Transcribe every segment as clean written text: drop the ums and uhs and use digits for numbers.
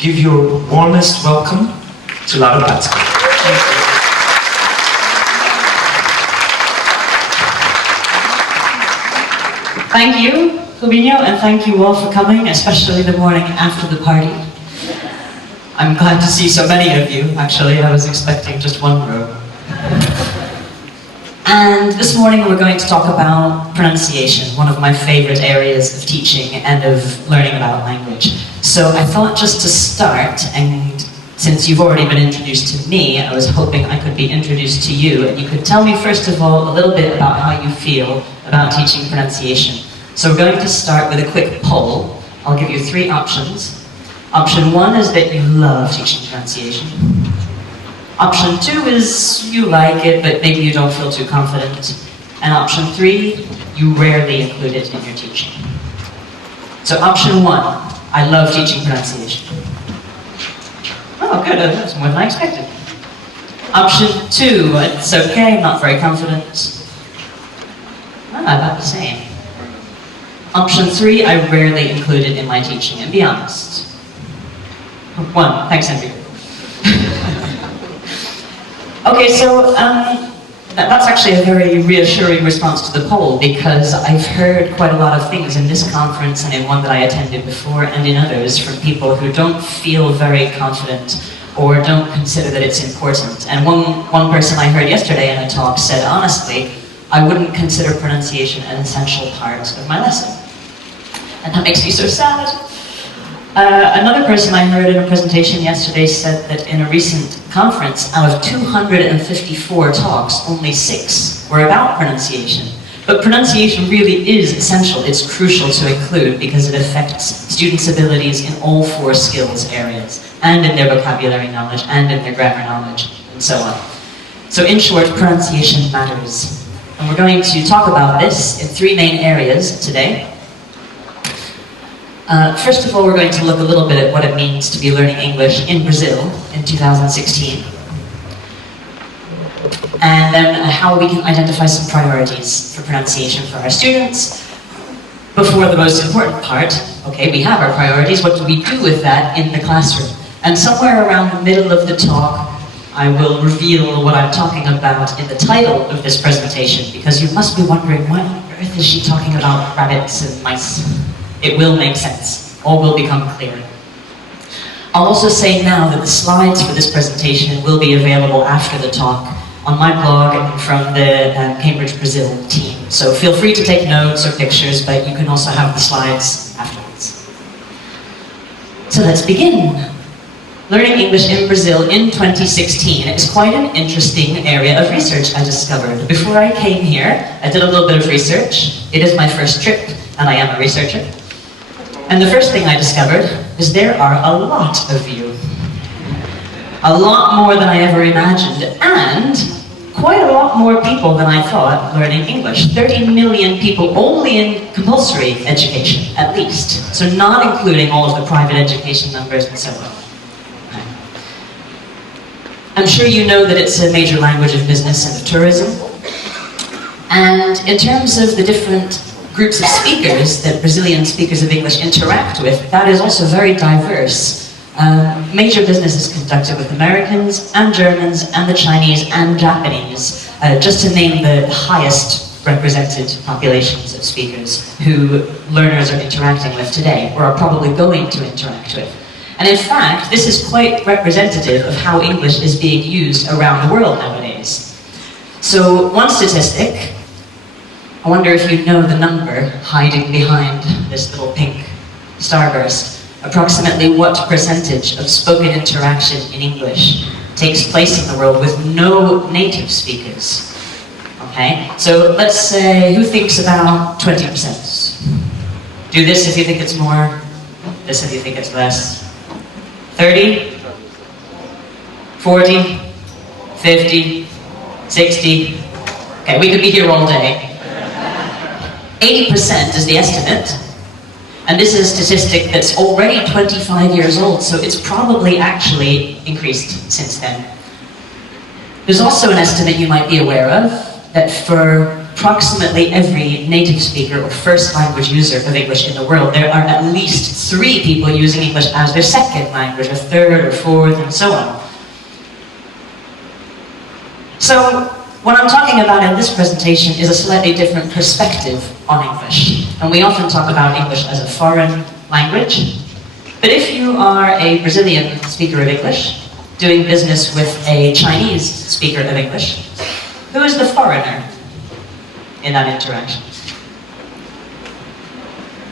give your warmest welcome to Patsko. Thank you, Rubinho, and thank you all for coming, especially the morning after the party. I'm glad to see so many of you, actually. I was expecting just one row. And this morning we're going to talk about pronunciation, one of my favorite areas of teaching and of learning about language. So I thought just to start, and since you've already been introduced to me, I was hoping I could be introduced to you, and you could tell me first of all a little bit about how you feel about teaching pronunciation. So we're going to start with a quick poll. I'll give you 3 options. Option 1 is that you love teaching pronunciation. Option 2 is you like it, but maybe you don't feel too confident. And option 3, you rarely include it in your teaching. So option 1, I love teaching pronunciation. Oh, good, that's more than I expected. Option 2, it's okay, I'm not very confident. About the same. Option 3, I rarely include it in my teaching, and be honest. 1, thanks Andrew. Okay, so that's actually a very reassuring response to the poll, because I've heard quite a lot of things in this conference and in one that I attended before and in others from people who don't feel very confident or don't consider that it's important. And one person I heard yesterday in a talk said, honestly, I wouldn't consider pronunciation an essential part of my lesson. And that makes me so sad. Another person I heard in a presentation yesterday said that in a recent conference, out of 254 talks, only 6 were about pronunciation. But pronunciation really is essential. It's crucial to include because it affects students' abilities in all 4 skills areas, and in their vocabulary knowledge, and in their grammar knowledge, and so on. So in short, pronunciation matters. And we're going to talk about this in 3 main areas today. First of all, we're going to look a little bit at what it means to be learning English in Brazil in 2016. And then how we can identify some priorities for pronunciation for our students. Before the most important part, okay, we have our priorities, what do we do with that in the classroom? And somewhere around the middle of the talk, I will reveal what I'm talking about in the title of this presentation, because you must be wondering, why on earth is she talking about rabbits and mice? It will make sense. All will become clear. I'll also say now that the slides for this presentation will be available after the talk on my blog and from the Cambridge Brazil team. So feel free to take notes or pictures, but you can also have the slides afterwards. So let's begin. Learning English in Brazil in 2016 is quite an interesting area of research I discovered. Before I came here, I did a little bit of research. It is my first trip, and I am a researcher. And the first thing I discovered is there are a lot of you. A lot more than I ever imagined, and quite a lot more people than I thought learning English. 30 million people only in compulsory education, at least. So not including all of the private education numbers and so on. I'm sure you know that it's a major language of business and of tourism. And in terms of the different groups of speakers that Brazilian speakers of English interact with, that is also very diverse. Major business is conducted with Americans and Germans and the Chinese and Japanese, just to name the highest represented populations of speakers who learners are interacting with today, or are probably going to interact with. And in fact, this is quite representative of how English is being used around the world nowadays. So one statistic, I wonder if you know the number hiding behind this little pink starburst. Approximately what percentage of spoken interaction in English takes place in the world with no native speakers? Okay, so let's say, who thinks about 20%? Do this if you think it's more, this if you think it's less. 30? 40? 50? 60? Okay, we could be here all day. 80% is the estimate, and this is a statistic that's already 25 years old, so it's probably actually increased since then. There's also an estimate you might be aware of, that for approximately every native speaker or first language user of English in the world, there are at least 3 people using English as their second language, or third, or fourth, and so on. So, what I'm talking about in this presentation is a slightly different perspective on English. And we often talk about English as a foreign language. But if you are a Brazilian speaker of English, doing business with a Chinese speaker of English, who is the foreigner in that interaction?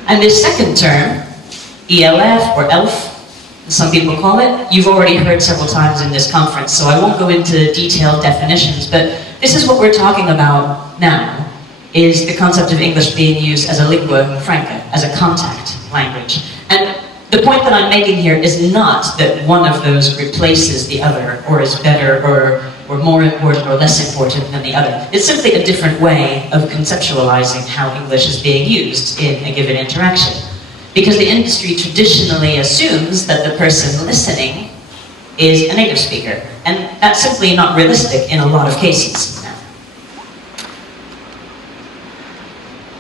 And this second term, ELF or ELF, as some people call it, you've already heard several times in this conference, so I won't go into detailed definitions, but this is what we're talking about now, is the concept of English being used as a lingua franca, as a contact language. And the point that I'm making here is not that one of those replaces the other, or is better, or more important, or less important than the other. It's simply a different way of conceptualizing how English is being used in a given interaction. Because the industry traditionally assumes that the person listening is a native speaker, and that's simply not realistic in a lot of cases.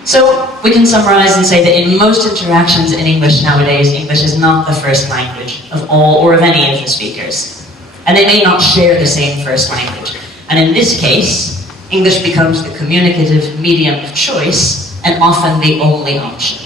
So, we can summarize and say that in most interactions in English nowadays, English is not the first language of all or of any of the speakers. And they may not share the same first language. And in this case, English becomes the communicative medium of choice, and often the only option.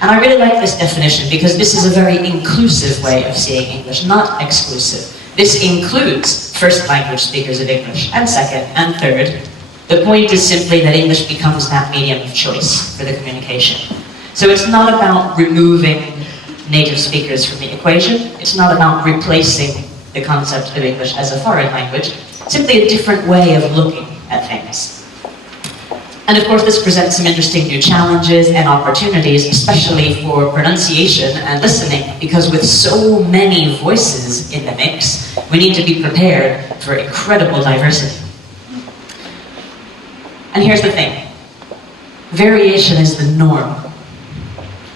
And I really like this definition because this is a very inclusive way of seeing English, not exclusive. This includes first language speakers of English, and second, and third. The point is simply that English becomes that medium of choice for the communication. So it's not about removing native speakers from the equation. It's not about replacing the concept of English as a foreign language. Simply a different way of looking at things. And of course, this presents some interesting new challenges and opportunities, especially for pronunciation and listening, because with so many voices in the mix, we need to be prepared for incredible diversity. And here's the thing. Variation is the norm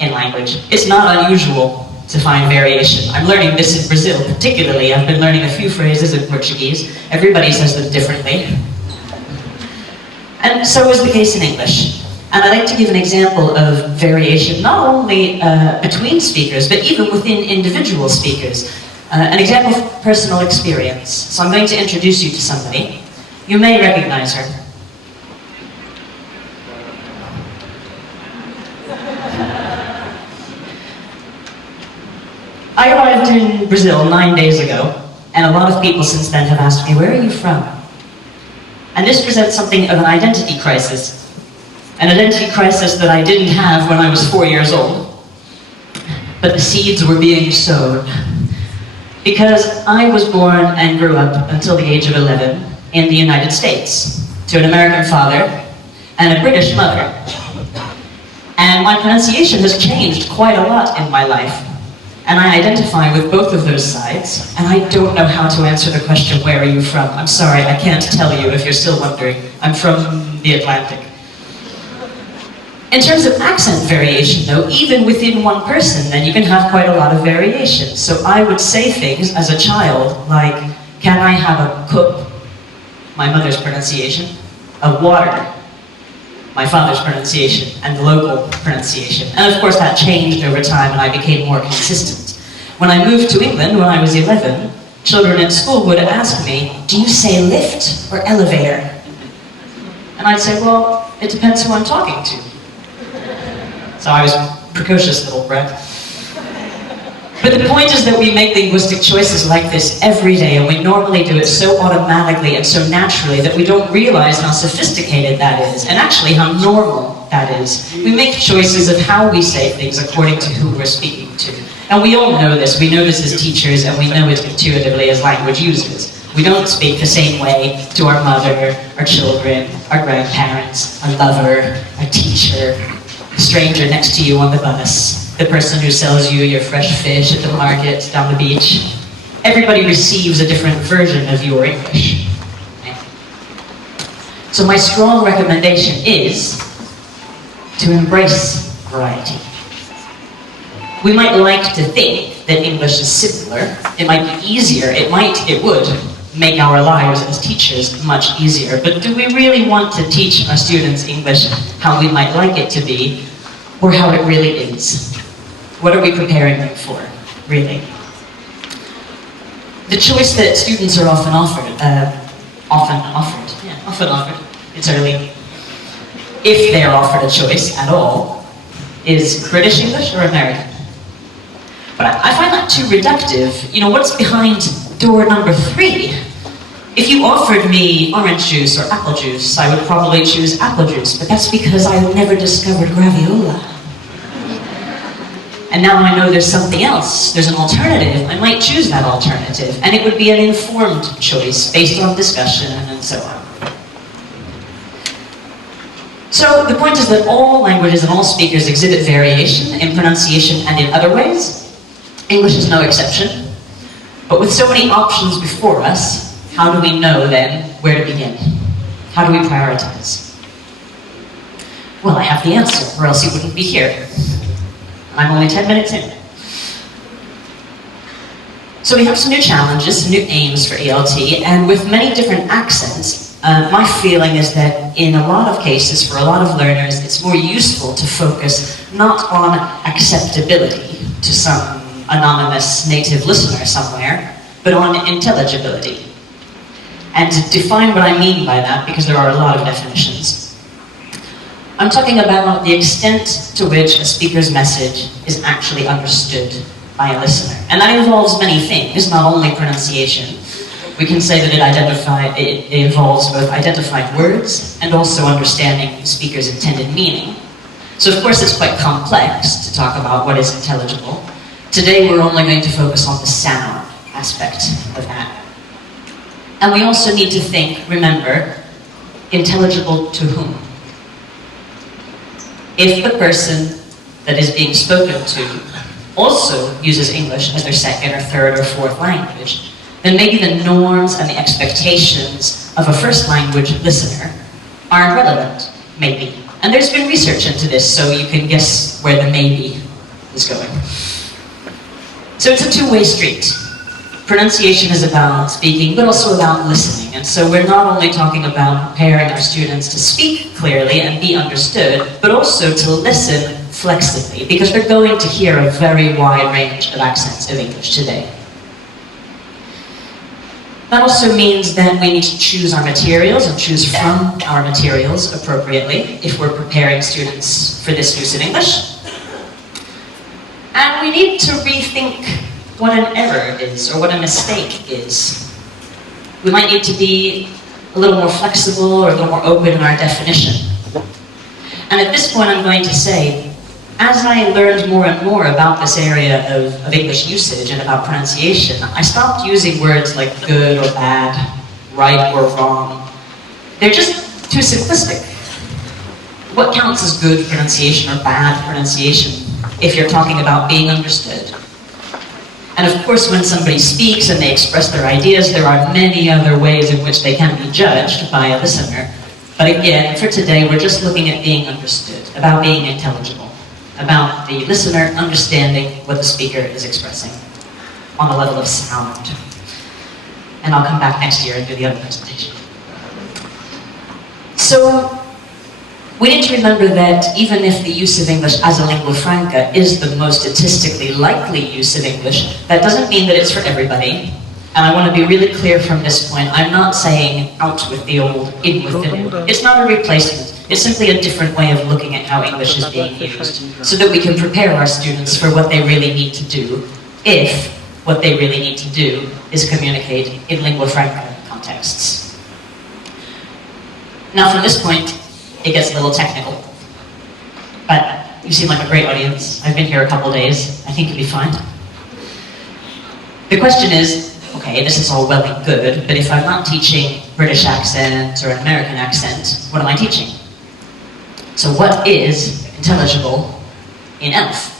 in language. It's not unusual to find variation. I'm learning this in Brazil, particularly. I've been learning a few phrases in Portuguese. Everybody says them differently. And so is the case in English. And I'd like to give an example of variation, not only between speakers, but even within individual speakers. An example of personal experience. So I'm going to introduce you to somebody. You may recognize her. I arrived in Brazil 9 days ago, and a lot of people since then have asked me, where are you from? And this presents something of an identity crisis. An identity crisis that I didn't have when I was 4 years old. But the seeds were being sown. Because I was born and grew up until the age of 11 in the United States, to an American father and a British mother. And my pronunciation has changed quite a lot in my life. And I identify with both of those sides, and I don't know how to answer the question, where are you from? I'm sorry, I can't tell you if you're still wondering. I'm from the Atlantic. In terms of accent variation, though, even within one person, then you can have quite a lot of variation. So I would say things as a child like, can I have a cup? My mother's pronunciation. A water. My father's pronunciation, and the local pronunciation. And of course that changed over time and I became more consistent. When I moved to England when I was 11, children at school would ask me, do you say lift or elevator? And I'd say, well, it depends who I'm talking to. So I was a precocious little brat. But the point is that we make linguistic choices like this every day, and we normally do it so automatically and so naturally that we don't realize how sophisticated that is, and actually how normal that is. We make choices of how we say things according to who we're speaking to. And we all know this. We know this as teachers, and we know it intuitively as language users. We don't speak the same way to our mother, our children, our grandparents, our lover, our teacher, the stranger next to you on the bus, the person who sells you your fresh fish at the market down the beach. Everybody receives a different version of your English. So my strong recommendation is to embrace variety. We might like to think that English is simpler, it might be easier, it would make our lives as teachers much easier. But do we really want to teach our students English how we might like it to be, or how it really is? What are we preparing them for, really? The choice that students are often offered, it's early, if they are offered a choice at all, is British English or American. But I find that too reductive. You know, what's behind door number 3? If you offered me orange juice or apple juice, I would probably choose apple juice, but that's because I never discovered graviola. And now I know there's something else, there's an alternative, I might choose that alternative, and it would be an informed choice based on discussion and so on. So the point is that all languages and all speakers exhibit variation in pronunciation and in other ways. English is no exception. But with so many options before us, how do we know then where to begin? How do we prioritize? Well, I have the answer, or else you wouldn't be here. I'm only 10 minutes in. So we have some new challenges, some new aims for ELT, and with many different accents, my feeling is that in a lot of cases, for a lot of learners, it's more useful to focus not on acceptability to some anonymous native listener somewhere, but on intelligibility. And to define what I mean by that, because there are a lot of definitions, I'm talking about the extent to which a speaker's message is actually understood by a listener. And that involves many things, not only pronunciation. We can say that it involves both identifying words and also understanding the speaker's intended meaning. So of course it's quite complex to talk about what is intelligible. Today we're only going to focus on the sound aspect of that. And we also need to think, remember, intelligible to whom? If the person that is being spoken to also uses English as their second or third or fourth language, then maybe the norms and the expectations of a first language listener aren't relevant, maybe. And there's been research into this, so you can guess where the maybe is going. So it's a two-way street. Pronunciation is about speaking, but also about listening. And so we're not only talking about preparing our students to speak clearly and be understood, but also to listen flexibly, because they're going to hear a very wide range of accents of English today. That also means that we need to choose our materials and choose from our materials appropriately if we're preparing students for this use of English. And we need to rethink what an error is, or what a mistake is. We might need to be a little more flexible or a little more open in our definition. And at this point I'm going to say, as I learned more and more about this area of English usage and about pronunciation, I stopped using words like good or bad, right or wrong. They're just too simplistic. What counts as good pronunciation or bad pronunciation if you're talking about being understood? And of course, when somebody speaks and they express their ideas, there are many other ways in which they can be judged by a listener. But again, for today, we're just looking at being understood, about being intelligible, about the listener understanding what the speaker is expressing on a level of sound. And I'll come back next year and do the other presentation. So, we need to remember that even if the use of English as a lingua franca is the most statistically likely use of English, that doesn't mean that it's for everybody. And I want to be really clear from this point. I'm not saying out with the old, in with the new. It's not a replacement. It's simply a different way of looking at how English is being used, so that we can prepare our students for what they really need to do, if what they really need to do is communicate in lingua franca contexts. Now from this point, it gets a little technical. But you seem like a great audience. I've been here a couple days. I think you'll be fine. The question is, okay, this is all well and good, but if I'm not teaching British accent or an American accent, what am I teaching? So what is intelligible in ELF?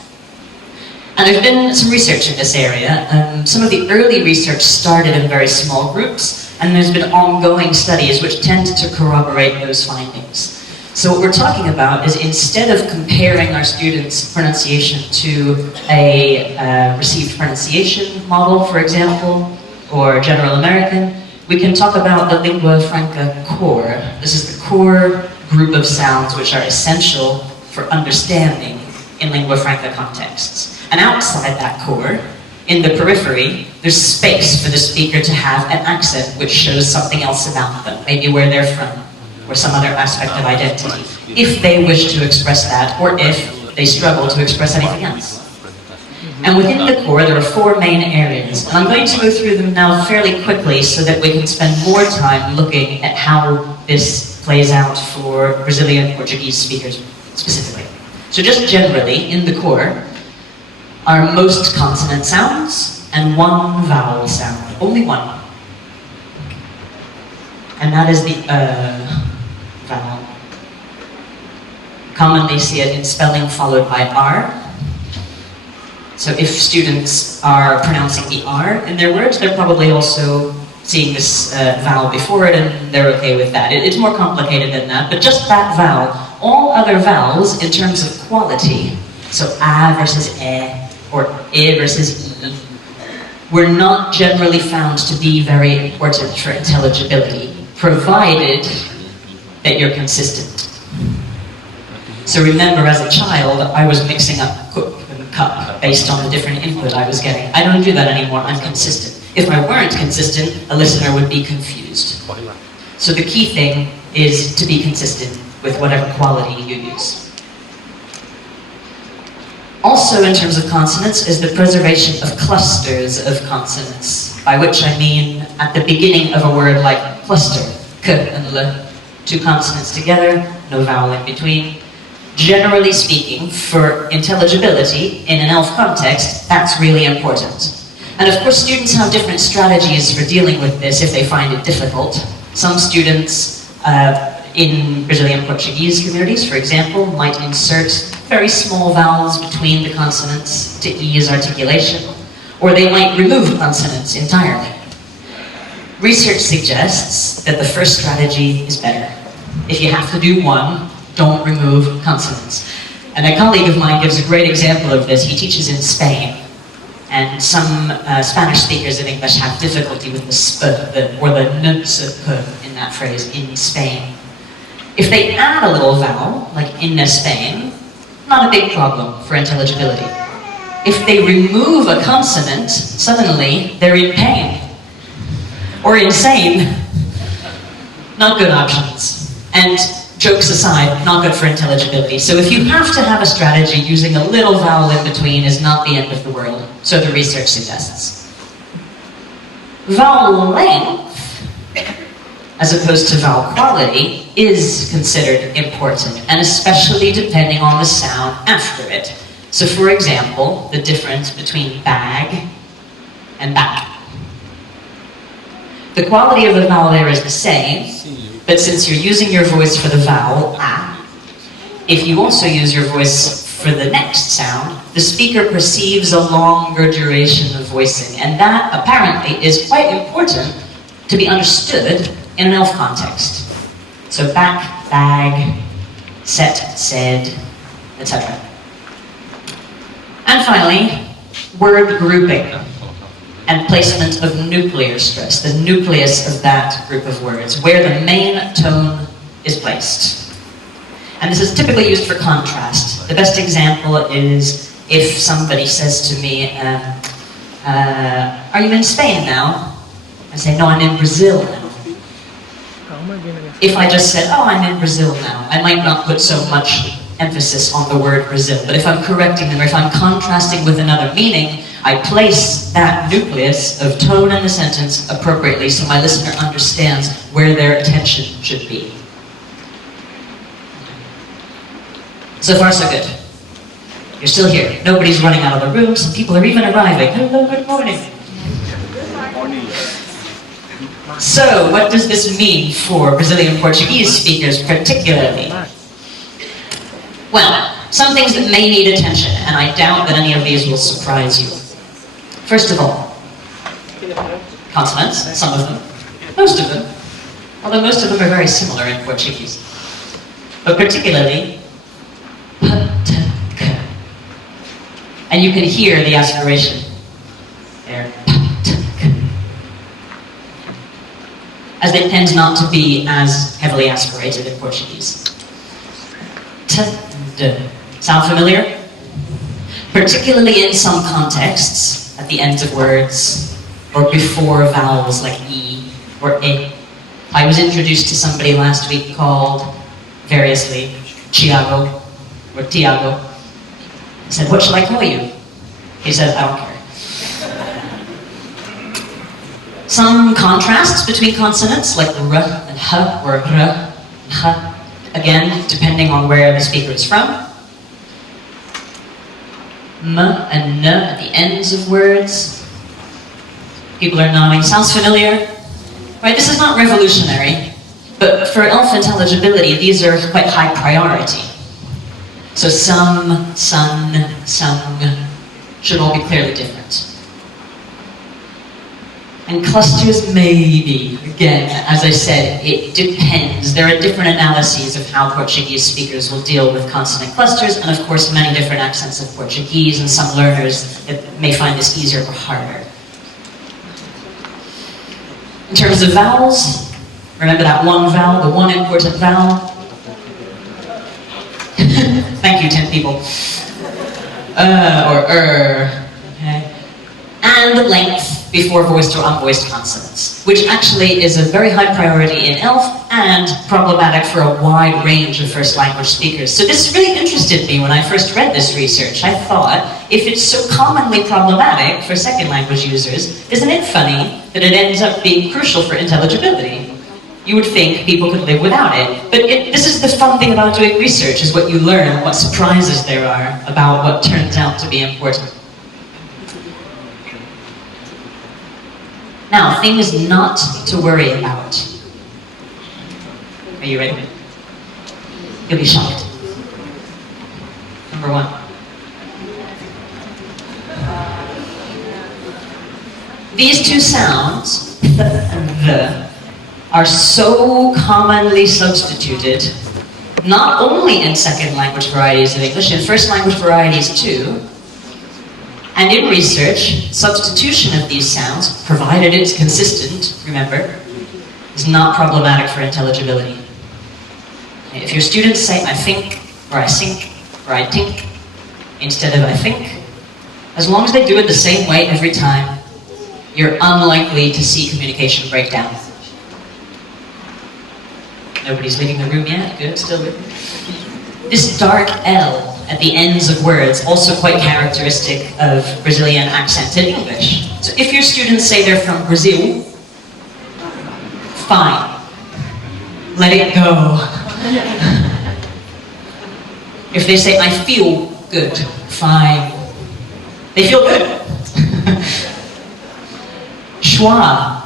And there's been some research in this area. Some of the early research started in very small groups, and there's been ongoing studies which tend to corroborate those findings. So what we're talking about is, instead of comparing our students' pronunciation to a received pronunciation model, for example, or General American, we can talk about the lingua franca core. This is the core group of sounds which are essential for understanding in lingua franca contexts. And outside that core, in the periphery, there's space for the speaker to have an accent which shows something else about them, maybe where they're from, or some other aspect of identity, if they wish to express that, or if they struggle to express anything else. And within the core, there are four main areas. And I'm going to go through them now fairly quickly so that we can spend more time looking at how this plays out for Brazilian Portuguese speakers specifically. So just generally, in the core, are most consonant sounds and one vowel sound. Only one. And that is the vowel. Commonly see it in spelling followed by R. So if students are pronouncing the R in their words, they're probably also seeing this vowel before it, and they're okay with that. It's more complicated than that, but just that vowel. All other vowels, in terms of quality, so A versus E, or E versus E, were not generally found to be very important for intelligibility, provided that you're consistent. So remember, as a child, I was mixing up cook and cup based on the different input I was getting. I don't do that anymore, I'm consistent. If I weren't consistent, a listener would be confused. So the key thing is to be consistent with whatever quality you use. Also, in terms of consonants, is the preservation of clusters of consonants, by which I mean at the beginning of a word like cluster, k and l, two consonants together, no vowel in between. Generally speaking, for intelligibility in an ELF context, that's really important. And of course, students have different strategies for dealing with this if they find it difficult. Some students in Brazilian Portuguese communities, for example, might insert very small vowels between the consonants to ease articulation, or they might remove consonants entirely. Research suggests that the first strategy is better. If you have to do one, don't remove consonants. And a colleague of mine gives a great example of this. He teaches in Spain, and some Spanish speakers of English have difficulty with the sp, or the n, s, p in that phrase, in Spain. If they add a little vowel, like in Spain, not a big problem for intelligibility. If they remove a consonant, suddenly they're in pain. Or insane. Not good options. And jokes aside, not good for intelligibility. So if you have to have a strategy, using a little vowel in between is not the end of the world, so the research suggests. Vowel length, as opposed to vowel quality, is considered important, and especially depending on the sound after it. So for example, the difference between bag and back. The quality of the vowel there is the same, but since you're using your voice for the vowel, a, if you also use your voice for the next sound, the speaker perceives a longer duration of voicing, and that apparently is quite important to be understood in an ELF context. So back, bag, set, said, etc. And finally, word grouping and placement of nuclear stress, the nucleus of that group of words, where the main tone is placed. And this is typically used for contrast. The best example is if somebody says to me, are you in Spain now? I say, no, I'm in Brazil now. If I just said, oh, I'm in Brazil now, I might not put so much emphasis on the word Brazil. But if I'm correcting them, or if I'm contrasting with another meaning, I place that nucleus of tone in the sentence appropriately so my listener understands where their attention should be. So far, so good. You're still here. Nobody's running out of the room. Some people are even arriving. Hello, good morning. So, what does this mean for Brazilian Portuguese speakers particularly? Well, some things that may need attention, and I doubt that any of these will surprise you. First of all, consonants, some of them, most of them, although most of them are very similar in Portuguese. But particularly, p, t, k. And you can hear the aspiration there. P, t, k. as they tend not to be as heavily aspirated in Portuguese. T, d. Sound familiar? Particularly in some contexts, at the ends of words, or before vowels like E or I. I was introduced to somebody last week called, variously, Tiago or Tiago. I said, "What shall I call you?" He said, "I don't care." Some contrasts between consonants, like R and H, or R and H, again, depending on where the speaker is from. M and N at the ends of words. People are nodding. Sounds familiar? Right, this is not revolutionary, but for ELF intelligibility, these are quite high priority. So some, sun, sung should all be clearly different. And clusters, maybe. Again, as I said, it depends. There are different analyses of how Portuguese speakers will deal with consonant clusters, and of course many different accents of Portuguese, and some learners that may find this easier or harder. In terms of vowels, remember that one vowel, the one important vowel? Thank you, 10 people. Or okay. And the length before voiced or unvoiced consonants, which actually is a very high priority in ELF and problematic for a wide range of first language speakers. So this really interested me when I first read this research. I thought, if it's so commonly problematic for second language users, isn't it funny that it ends up being crucial for intelligibility? You would think people could live without it. But this is the fun thing about doing research, is what you learn, what surprises there are about what turns out to be important. Now, things not to worry about. Are you ready? You'll be shocked. Number 1. These two sounds, th and the, are so commonly substituted, not only in second language varieties of English, in first language varieties too. And in research, substitution of these sounds, provided it's consistent, remember, is not problematic for intelligibility. If your students say I think, or I sink, or I tink, instead of I think, as long as they do it the same way every time, you're unlikely to see communication break down. Nobody's leaving the room yet? Good, still with me. This dark L at the ends of words, also quite characteristic of Brazilian accent in English. So if your students say they're from Brazil, fine. Let it go. If they say, I feel good, fine. They feel good. Schwa,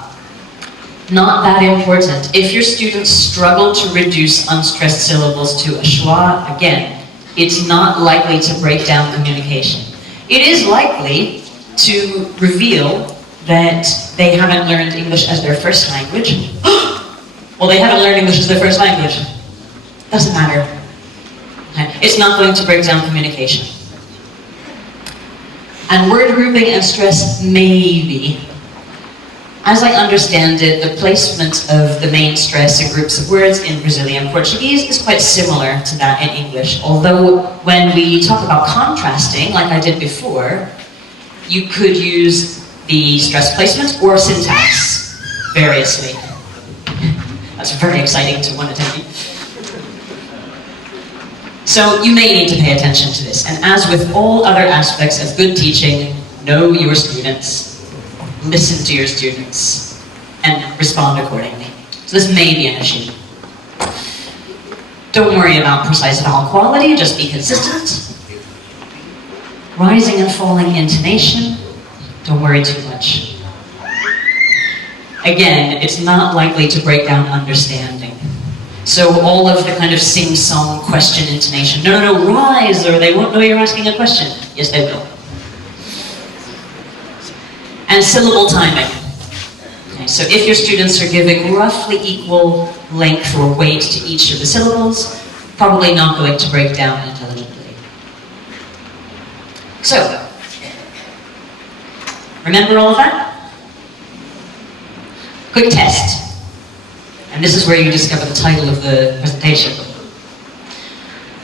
not that important. If your students struggle to reduce unstressed syllables to a schwa, again, it's not likely to break down communication. It is likely to reveal that they haven't learned English as their first language. Well, they haven't learned English as their first language. Doesn't matter. It's not going to break down communication. And word grouping and stress, maybe. As I understand it, the placement of the main stress in groups of words in Brazilian Portuguese is quite similar to that in English. Although when we talk about contrasting, like I did before, you could use the stress placement or syntax variously. That's very exciting to one attendee. So you may need to pay attention to this. And as with all other aspects of good teaching, know your students. Listen to your students and respond accordingly. So this may be an issue. Don't worry about precise vowel quality, just be consistent. Rising and falling intonation, don't worry too much. Again, it's not likely to break down understanding. So all of the kind of sing-song question intonation, no, rise, or they won't know you're asking a question. Yes, they will. And syllable timing. Okay, so if your students are giving roughly equal length or weight to each of the syllables, probably not going to break down intelligibility. So, remember all of that? Quick test. And this is where you discover the title of the presentation.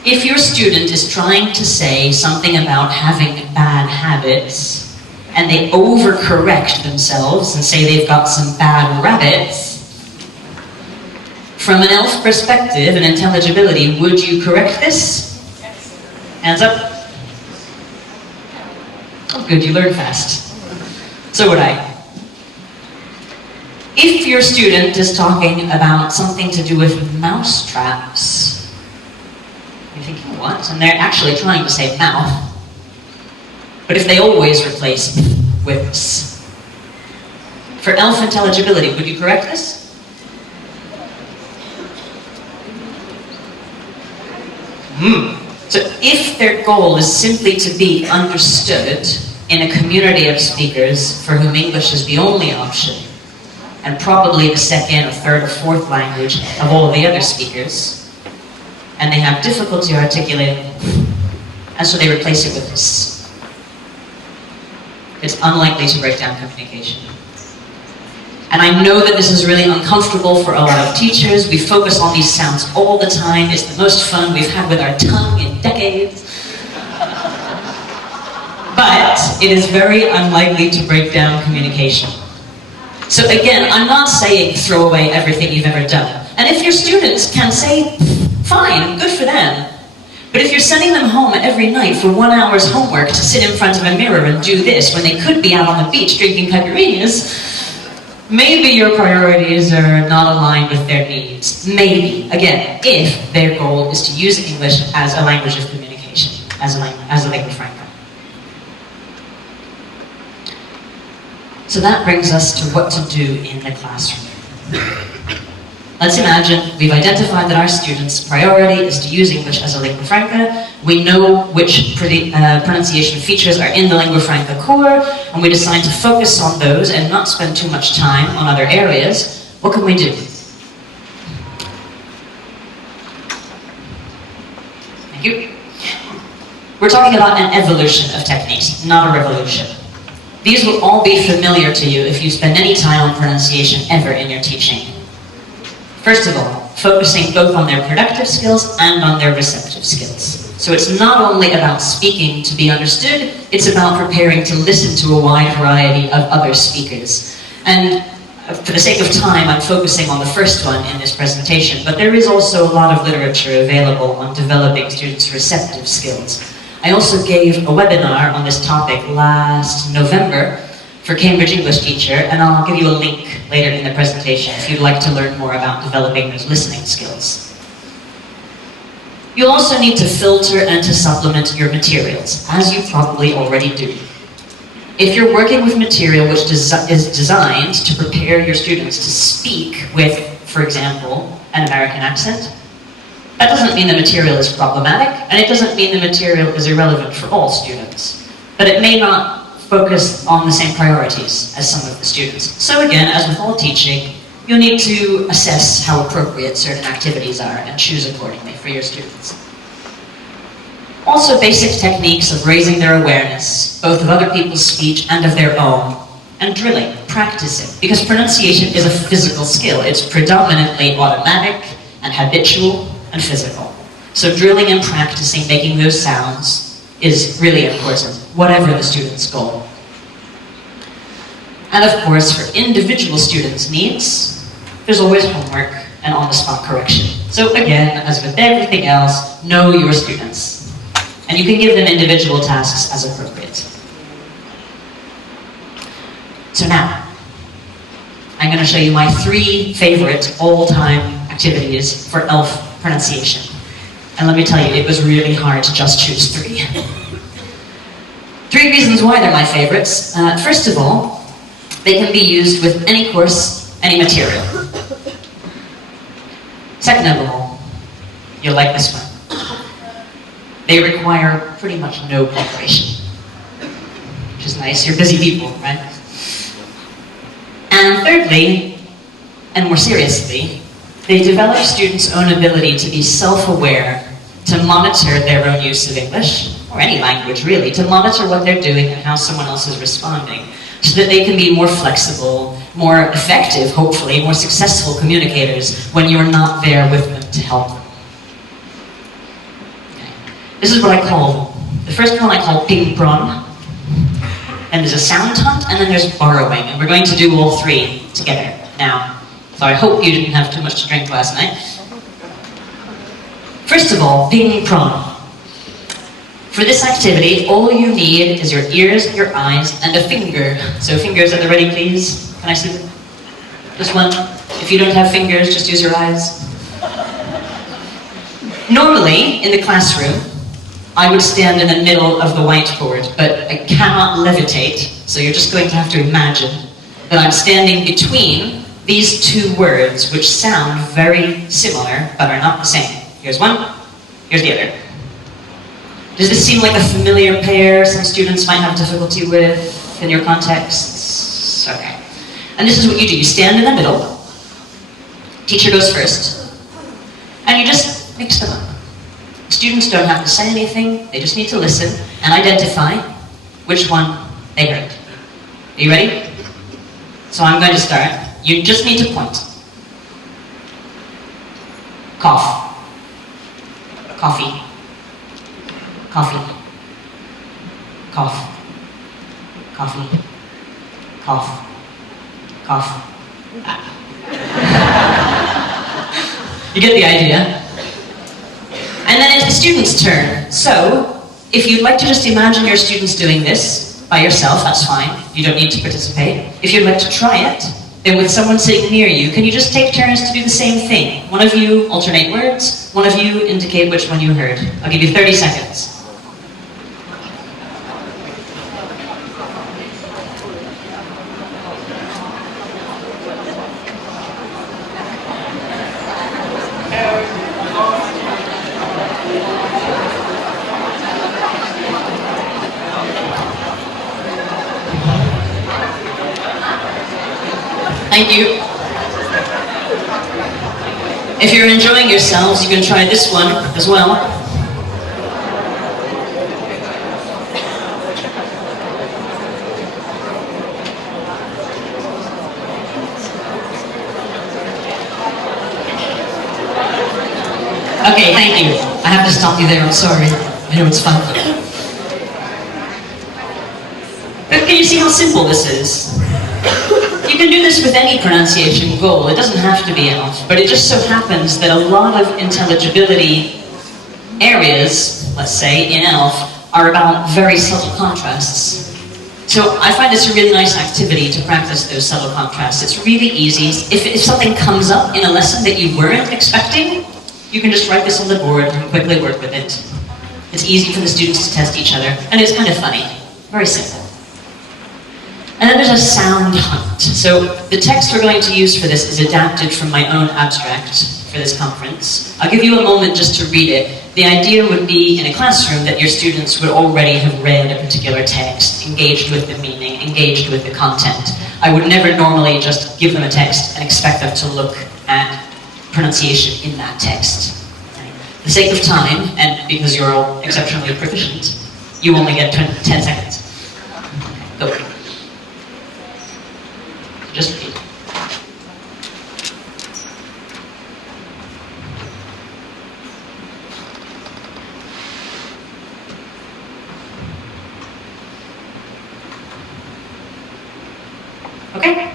If your student is trying to say something about having bad habits, and they overcorrect themselves and say they've got some bad rabbits, from an ELF perspective and intelligibility, would you correct this? Yes. Hands up. Oh, good, you learn fast. So would I. If your student is talking about something to do with mouse traps, you're thinking, what? And they're actually trying to say mouth. But if they always replace with s. For ELF intelligibility, would you correct this? So if their goal is simply to be understood in a community of speakers for whom English is the only option, and probably the second or third or fourth language of all the other speakers, and they have difficulty articulating, and so they replace it with this, it's unlikely to break down communication. And I know that this is really uncomfortable for a lot of teachers. We focus on these sounds all the time. It's the most fun we've had with our tongue in decades. But it is very unlikely to break down communication. So again, I'm not saying throw away everything you've ever done. And if your students can say, fine, good for them. But if you're sending them home every night for 1 hour's homework to sit in front of a mirror and do this when they could be out on the beach drinking caipirinhas, maybe your priorities are not aligned with their needs. Maybe, again, if their goal is to use English as a language of communication, as a lingua franca. So that brings us to what to do in the classroom. Let's imagine we've identified that our students' priority is to use English as a lingua franca. We know which pronunciation features are in the lingua franca core, and we decide to focus on those and not spend too much time on other areas. What can we do? Thank you. We're talking about an evolution of techniques, not a revolution. These will all be familiar to you if you spend any time on pronunciation ever in your teaching. First of all, focusing both on their productive skills and on their receptive skills. So it's not only about speaking to be understood, it's about preparing to listen to a wide variety of other speakers. And for the sake of time, I'm focusing on the first one in this presentation, but there is also a lot of literature available on developing students' receptive skills. I also gave a webinar on this topic last November for Cambridge English Teacher, and I'll give you a link later in the presentation if you'd like to learn more about developing those listening skills. You'll also need to filter and to supplement your materials, as you probably already do. If you're working with material which is designed to prepare your students to speak with, for example, an American accent, that doesn't mean the material is problematic, and it doesn't mean the material is irrelevant for all students. But it may not focus on the same priorities as some of the students. So again, as with all teaching, you'll need to assess how appropriate certain activities are and choose accordingly for your students. Also, basic techniques of raising their awareness, both of other people's speech and of their own, and drilling, practicing, because pronunciation is a physical skill. It's predominantly automatic and habitual and physical. So drilling and practicing making those sounds is really important, whatever the student's goal. And of course, for individual students' needs, there's always homework and on-the-spot correction. So again, as with everything else, know your students. And you can give them individual tasks as appropriate. So now, I'm going to show you my 3 favorite all-time activities for ELF pronunciation. And let me tell you, it was really hard to just choose 3. 3 reasons why they're my favorites. First of all, they can be used with any course, any material. Second of all, you'll like this one. They require pretty much no preparation, which is nice. You're busy people, right? And thirdly, and more seriously, they develop students' own ability to be self-aware, to monitor their own use of English, or any language really, to monitor what they're doing and how someone else is responding, so that they can be more flexible, more effective, hopefully, more successful communicators when you're not there with them to help them. Okay. This is what I call, the first one I call ping-prong, and there's a sound hunt, and then there's borrowing, and we're going to do all three together now. So I hope you didn't have too much to drink last night. First of all, ping-prong. For this activity, all you need is your ears, your eyes, and a finger. So fingers at the ready, please. Can I see them? Just one. If you don't have fingers, just use your eyes. Normally, in the classroom, I would stand in the middle of the whiteboard, but I cannot levitate, so you're just going to have to imagine that I'm standing between these two words, which sound very similar, but are not the same. Here's one, here's the other. Does this seem like a familiar pair some students might have difficulty with in your contexts? Okay. And this is what you do. You stand in the middle, teacher goes first, and you just mix them up. Students don't have to say anything, they just need to listen and identify which one they heard. Are you ready? So I'm going to start. You just need to point. Cough. Coffee. Coffee. Cough. Coffee. Cough. Cough. You get the idea? And then it's the student's turn. So, if you'd like to just imagine your students doing this by yourself, that's fine. You don't need to participate. If you'd like to try it, then with someone sitting near you, can you just take turns to do the same thing? One of you alternate words, one of you indicate which one you heard. I'll give you 30 seconds. Thank you. If you're enjoying yourselves, you can try this one as well. Okay, thank you. I have to stop you there, I'm sorry. I know it's fun. But can you see how simple this is? You can do this with any pronunciation goal. It doesn't have to be ELF, but it just so happens that a lot of intelligibility areas, let's say, in ELF, are about very subtle contrasts. So I find this a really nice activity to practice those subtle contrasts. It's really easy. If something comes up in a lesson that you weren't expecting, you can just write this on the board and quickly work with it. It's easy for the students to test each other, and it's kind of funny. Very simple. And then there's a sound hunt. So the text we're going to use for this is adapted from my own abstract for this conference. I'll give you a moment just to read it. The idea would be in a classroom that your students would already have read a particular text, engaged with the meaning, engaged with the content. I would never normally just give them a text and expect them to look at pronunciation in that text. For the sake of time, and because you're all exceptionally proficient, you only get 10 seconds. Go. Just read. Okay?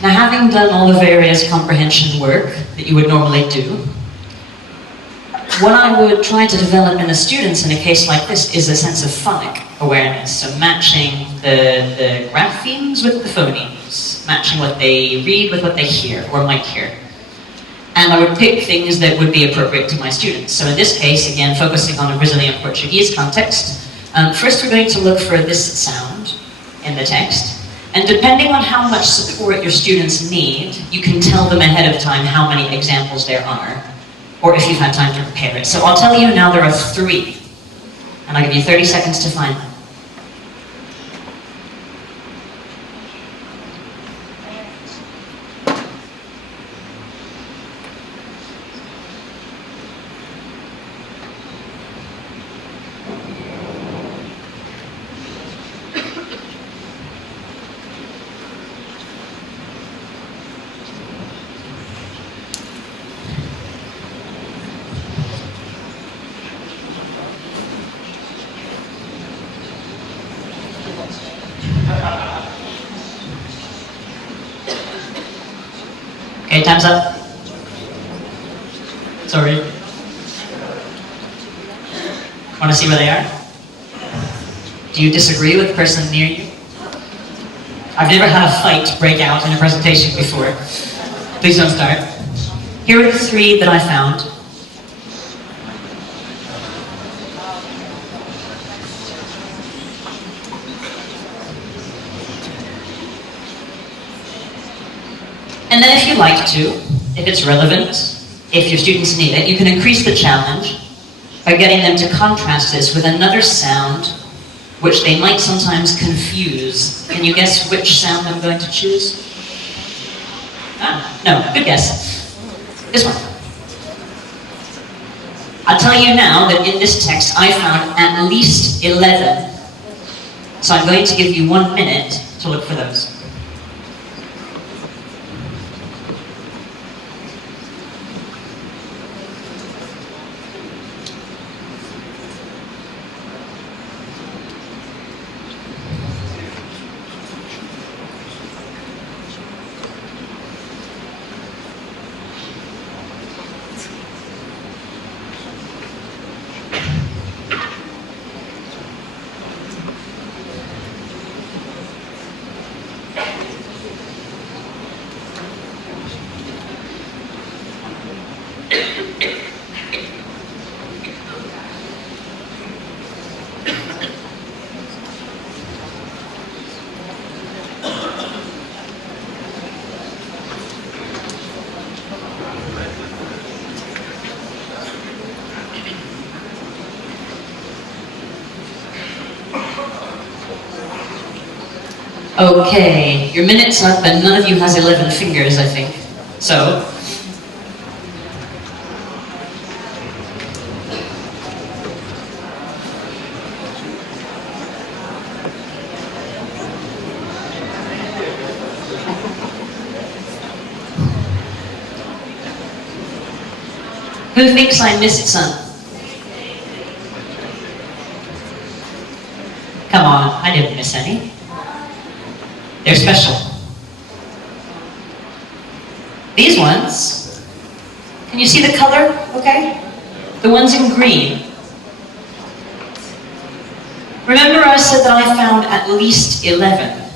Now, having done all the various comprehension work that you would normally do, what I would try to develop in the students in a case like this is a sense of phonic awareness, so matching the graphemes with the phonemes, matching what they read with what they hear, or might hear. And I would pick things that would be appropriate to my students. So in this case, again, focusing on a Brazilian Portuguese context, first we're going to look for this sound in the text, and depending on how much support your students need, you can tell them ahead of time how many examples there are, or if you've had time to prepare it. So I'll tell you now there are 3, and I'll give you 30 seconds to find them. Okay, time's up. Sorry. Want to see where they are? Do you disagree with the person near you? I've never had a fight break out in a presentation before. Please don't start. Here are the 3 that I found. And then if you like to, if it's relevant, if your students need it, you can increase the challenge by getting them to contrast this with another sound which they might sometimes confuse. Can you guess which sound I'm going to choose? Ah, no, good guess. This one. I'll tell you now that in this text I found at least 11. So I'm going to give you 1 minute to look for those. Okay, your minute's up and none of you has 11 fingers, I think. So, who thinks I missed some? Come on, I didn't miss any. They're special. These ones, can you see the color, okay? The ones in green. Remember I said that I found at least 11.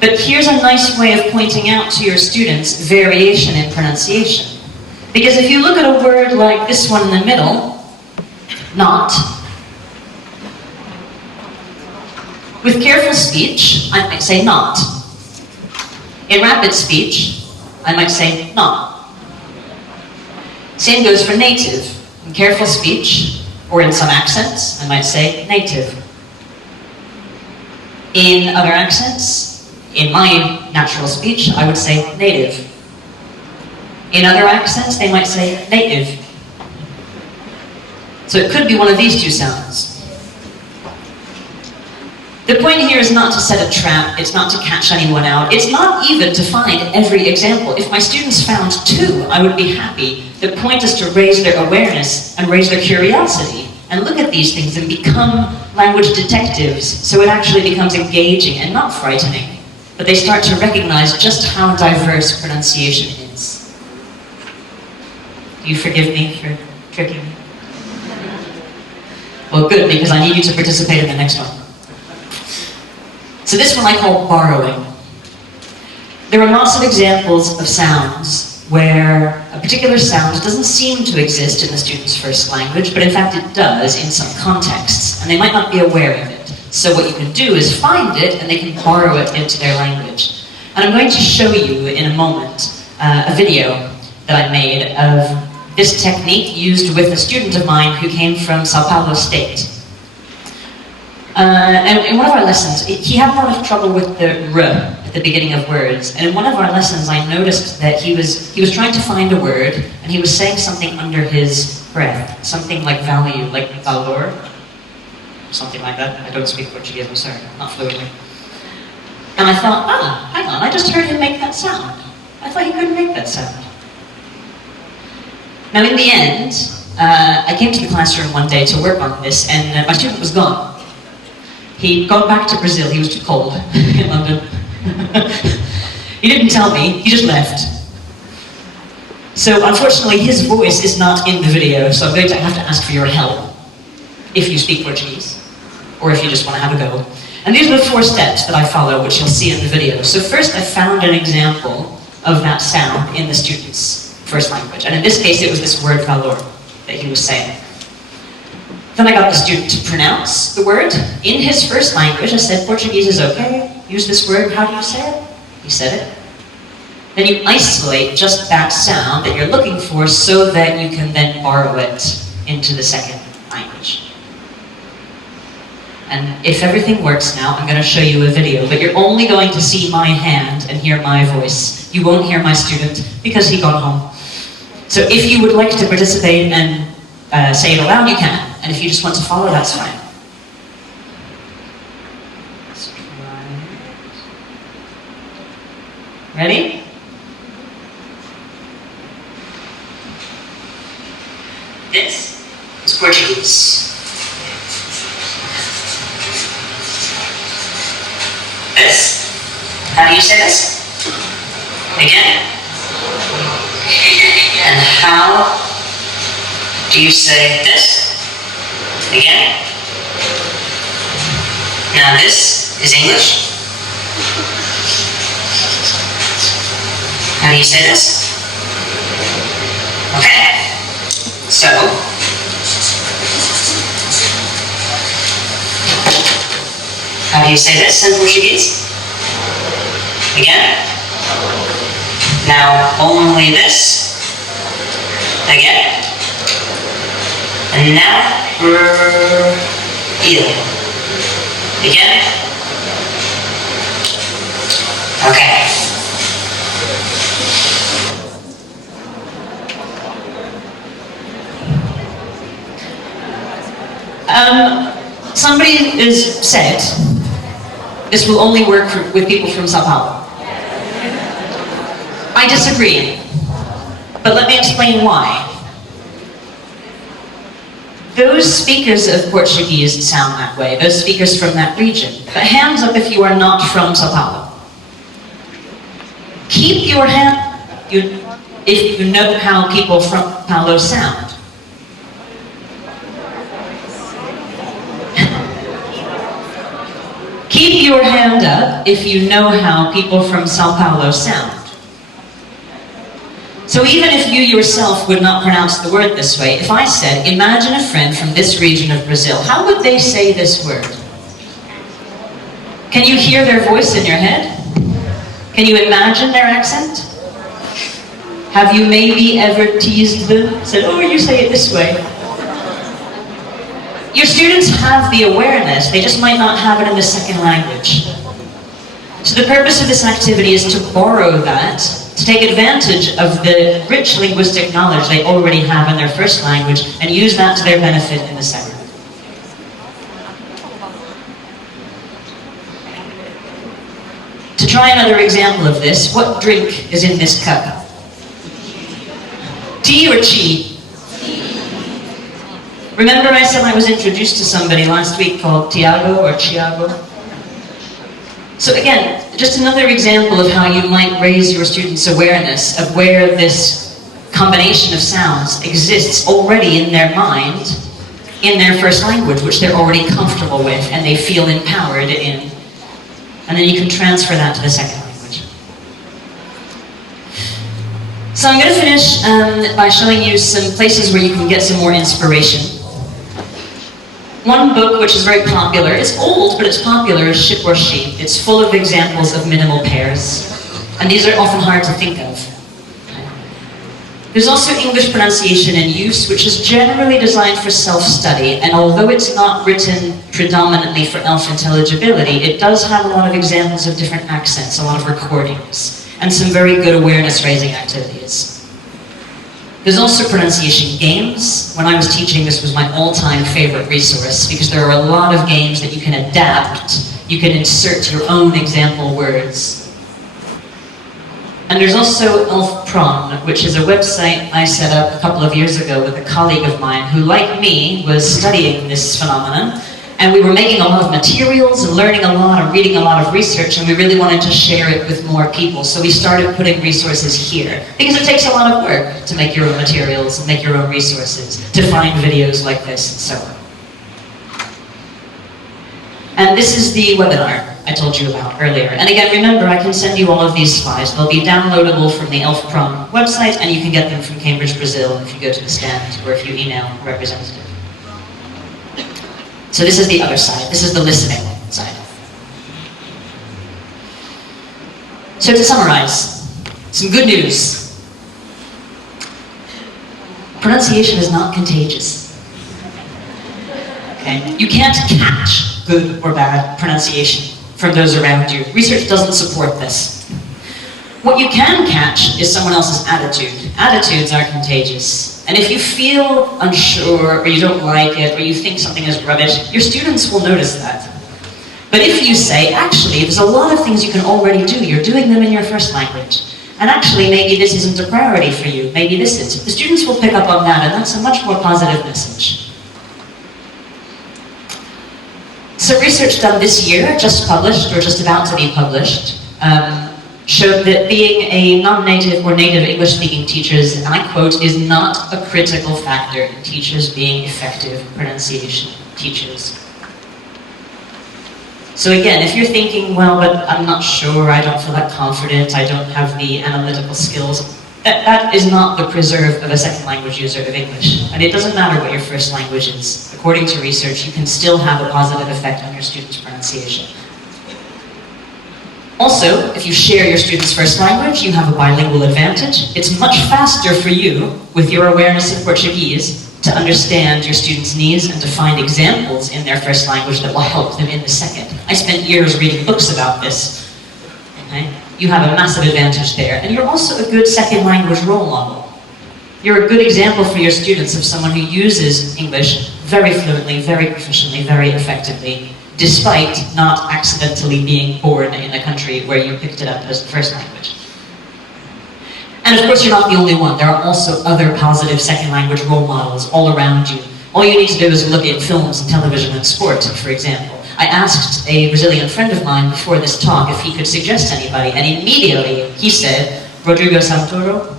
But here's a nice way of pointing out to your students variation in pronunciation. Because if you look at a word like this one in the middle, not, with careful speech, I might say not. In rapid speech, I might say not. Same goes for native. In careful speech, or in some accents, I might say native. In other accents, in my natural speech, I would say native. In other accents, they might say native. So it could be one of these 2 sounds. The point here is not to set a trap, it's not to catch anyone out, it's not even to find every example. If my students found 2, I would be happy. The point is to raise their awareness and raise their curiosity and look at these things and become language detectives so it actually becomes engaging and not frightening. But they start to recognize just how diverse pronunciation is. Do you forgive me for tricking me? Well, good, because I need you to participate in the next one. So this one I call borrowing. There are lots of examples of sounds where a particular sound doesn't seem to exist in the student's first language, but in fact it does in some contexts, and they might not be aware of it. So what you can do is find it, and they can borrow it into their language. And I'm going to show you in a moment a video that I made of this technique used with a student of mine who came from Sao Paulo State. And in one of our lessons, he had a lot of trouble with the R at the beginning of words. And in one of our lessons, I noticed that he was trying to find a word, and he was saying something under his breath. Something like value, like valor. Something like that. I don't speak Portuguese, I'm sorry, not fluently. And I thought, hang on, I just heard him make that sound. I thought he couldn't make that sound. Now in the end, I came to the classroom one day to work on this, and my student was gone. He'd gone back to Brazil, he was too cold in London. He didn't tell me, he just left. So unfortunately, his voice is not in the video, so I'm going to have to ask for your help if you speak Portuguese, or if you just want to have a go. And these are the 4 steps that I follow, which you'll see in the video. So first, I found an example of that sound in the student's first language. And in this case, it was this word valor that he was saying. Then I got the student to pronounce the word in his first language. I said, Portuguese is okay, use this word, how do you say it? He said it. Then you isolate just that sound that you're looking for so that you can then borrow it into the second language. And if everything works now, I'm going to show you a video, but you're only going to see my hand and hear my voice. You won't hear my student because he got home. So if you would like to participate and say it aloud, you can. And if you just want to follow, that's fine. Let's try it. Ready? This is Portuguese. This? How do you say this? Again? And how do you say this? Again? Now this is English. How do you say this? Okay. So, how do you say this in Portuguese? Again? Now only this. Again? And now, il. Again? Okay. Somebody has said this will only work with people from Sao Paulo. I disagree, but let me explain why. Those speakers of Portuguese sound that way, those speakers from that region. But hands up if you are not from Sao Paulo. Keep your hand if you know how people from Paulo sound. Keep your hand up if you know how people from Sao Paulo sound. So even if you yourself would not pronounce the word this way, if I said, imagine a friend from this region of Brazil, how would they say this word? Can you hear their voice in your head? Can you imagine their accent? Have you maybe ever teased them? Said, oh, you say it this way. Your students have the awareness, they just might not have it in the second language. So the purpose of this activity is to borrow that, to take advantage of the rich linguistic knowledge they already have in their first language and use that to their benefit in the second. To try another example of this, what drink is in this cup? Tea or chi? Remember I said I was introduced to somebody last week called Tiago or Chiago? So again, just another example of how you might raise your students' awareness of where this combination of sounds exists already in their mind, in their first language, which they're already comfortable with and they feel empowered in. And then you can transfer that to the second language. So I'm going to finish by showing you some places where you can get some more inspiration. One book which is very popular, it's old but it's popular, is Ship or Sheep. It's full of examples of minimal pairs. And these are often hard to think of. There's also English pronunciation and use, which is generally designed for self-study, and although it's not written predominantly for ELF intelligibility, it does have a lot of examples of different accents, a lot of recordings, and some very good awareness-raising activities. There's also pronunciation games. When I was teaching, this was my all-time favorite resource, because there are a lot of games that you can adapt. You can insert your own example words. And there's also ELF-Pron, which is a website I set up a couple of years ago with a colleague of mine who, like me, was studying this phenomenon And we were making a lot of materials and learning a lot and reading a lot of research, and we really wanted to share it with more people. So we started putting resources here. Because it takes a lot of work to make your own materials and make your own resources, to find videos like this and so on. And this is the webinar I told you about earlier. And again, remember, I can send you all of these slides. They'll be downloadable from the ELF-PROM website, and you can get them from Cambridge, Brazil, if you go to the stand or if you email a representative. So this is the other side. This is the listening side. So to summarize, some good news. Pronunciation is not contagious. Okay? You can't catch good or bad pronunciation from those around you. Research doesn't support this. What you can catch is someone else's attitude. Attitudes are contagious. And if you feel unsure, or you don't like it, or you think something is rubbish, your students will notice that. But if you say, actually, there's a lot of things you can already do, you're doing them in your first language, and actually maybe this isn't a priority for you, maybe this is, the students will pick up on that, and that's a much more positive message. Some research done this year, just published, or just about to be published, showed that being a non-native or native English-speaking teachers, and I quote, is not a critical factor in teachers being effective pronunciation teachers. So again, if you're thinking, well, but I'm not sure, I don't feel that confident, I don't have the analytical skills, that is not the preserve of a second language user of English. And it doesn't matter what your first language is. According to research, you can still have a positive effect on your students' pronunciation. Also, if you share your students' first language, you have a bilingual advantage. It's much faster for you, with your awareness of Portuguese, to understand your students' needs and to find examples in their first language that will help them in the second. I spent years reading books about this. Okay? You have a massive advantage there. And you're also a good second language role model. You're a good example for your students of someone who uses English very fluently, very proficiently, very effectively, despite not accidentally being born in a country where you picked it up as the first language. And of course, you're not the only one. There are also other positive second language role models all around you. All you need to do is look at films and television and sport, for example. I asked a Brazilian friend of mine before this talk if he could suggest anybody, and immediately he said, Rodrigo Santoro,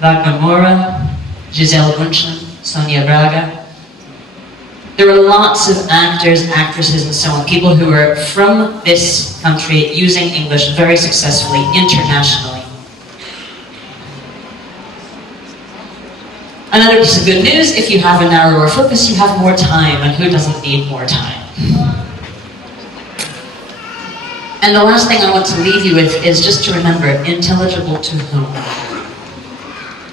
Wagner Moura, Gisele Bündchen, Sonia Braga. There are lots of actors, actresses, and so on, people who are from this country using English very successfully internationally. Another piece of good news, if you have a narrower focus, you have more time, and who doesn't need more time? And the last thing I want to leave you with is just to remember, intelligible to whom?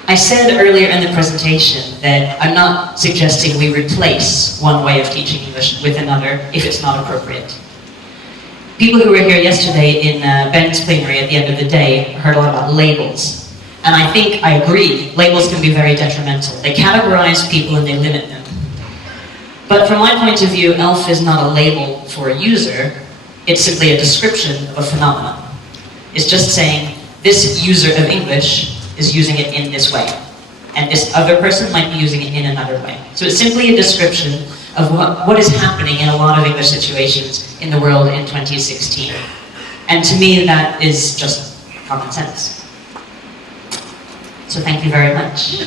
I said earlier in the presentation that I'm not suggesting we replace one way of teaching English with another if it's not appropriate. People who were here yesterday in Ben's plenary at the end of the day heard a lot about labels. And I think I agree, labels can be very detrimental. They categorize people and they limit them. But from my point of view, ELF is not a label for a user, it's simply a description of a phenomenon. It's just saying, this user of English is using it in this way, and this other person might be using it in another way. So it's simply a description of what is happening in a lot of English situations in the world in 2016. And to me, that is just common sense. So thank you very much.